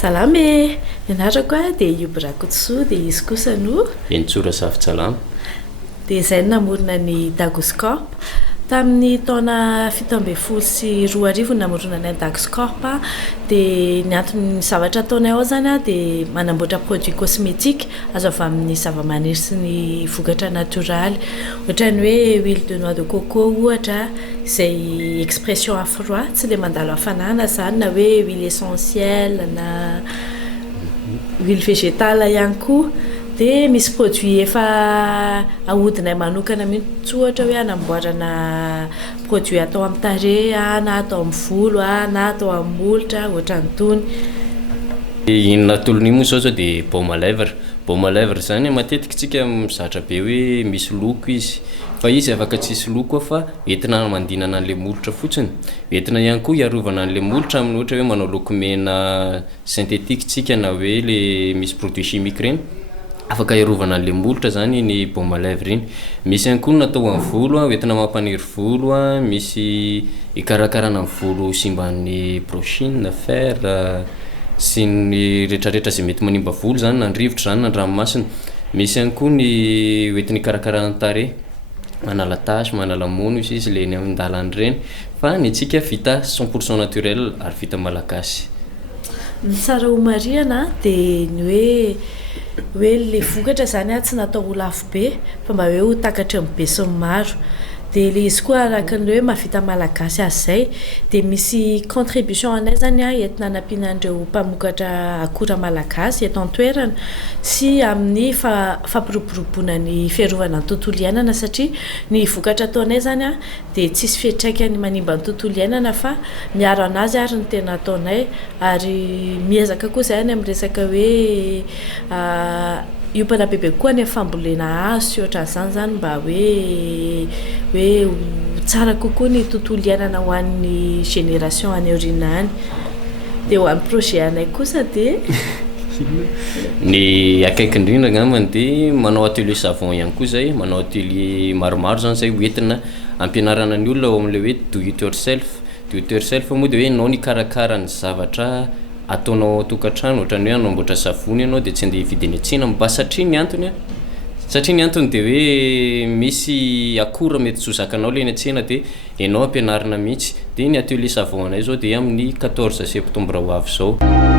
Salame, ianarako a dia Iobrakotsoa dia izy kosa no Entsora Savitsalama. dia izay namorona ny Dagoscorp tamin'ny taona 17 namorona ny Dagoscorp dia ny antony zavatra ataonay ao zany dia manamboatra produit cosmétique azo avy amin'ny zavamaniry sy ny vokatra natioraly ohatra ny hoe huile de noix de coco ohatra izay expression afrois tsy dia mandalo hafanana zany na hoe huile essentielle na huile végétale ihany koa dia misy produit efa ahodinay manokana mihitsy ohatra hoe anamboarana produit atao amin'ny tarehy na atao amin'ny volo na atao amin'ny molotra ohatran'itony. Inona tolony moa zao dia baume à lèvres. Baume à lèvres zany matetika tsika mizatra be hoe misy loko izy fa izy afaka tsisy loko fa entina mandinana an'ilay molotra fotsiny. Entina ihany koa iarovana an'ilay molotra amin'ny ohatra hoe manao lokomena synthétique tsika na hoe le misy produit chimique reny. Afaka iarovana an'ilay molotra zany ny baume à lèvres iny. Misy ihany koa natao amin'ny volo entina mampaniry volo misy ikarakarana amin'ny volo simban'ny brushing, fer sy ny rehetrarehetra izay mety manimba volo zany na ny rivotra zany na ny ranomasina. Misy ihany koa ny entina ikarakarana tarehy, manala tasy, manala mono izy le ny an-dalany reny fa ny antsika vita 100% naturel ary vita malagasy. Ny tsara homariana dia ny hoe le vokatra zany tsy natao ho lafo be fa mba hoe ho takatra amin'ny be sy ny maro dia le izy koa araka ny hoe mahavita malagasy azy izay dia misy contribution anay zany entina hanampiana an'ireo mpamokatra akora malagasy eto an-toerana sy amin'ny fampiroboroboana ny fiarovana ny tontolo iainana satria ny vokatra ataonay zany dia tsisy fiantraikany manimba ny tontolo iainana fa miaro anazy ary ny tena ataonay ary miezaka koa izay any amin'ny resaka hoe hiopana bebe koa ny fambolena azo sy ohatran'izany zany mba hoe tsara kokoa ny tontolo iainana ho an'ny génération any aoriana any dia ho an'ny projet anay kosa dia ny akaiky indrindra angambany dia manao atelier savon ihany koa zay, manao atelier maromaro zany zay hoentina ampianarana ny olona ao amin'ilay hoe do it yourself. Do it yourself moa dia hoe ianao ny karakara ny zavatra ataonao tokantrano ohatra ny hoe anamboatra savony ianao dia tsy andeha hividy eny an-tsena mba satria ny antony dia hoe misy akora mety tsy ho zakanao le eny an-tsena dia ianao ampianarina mihitsy. Dia ny atelier savon anay zao dia amin'ny 14 septembre ho avy zao.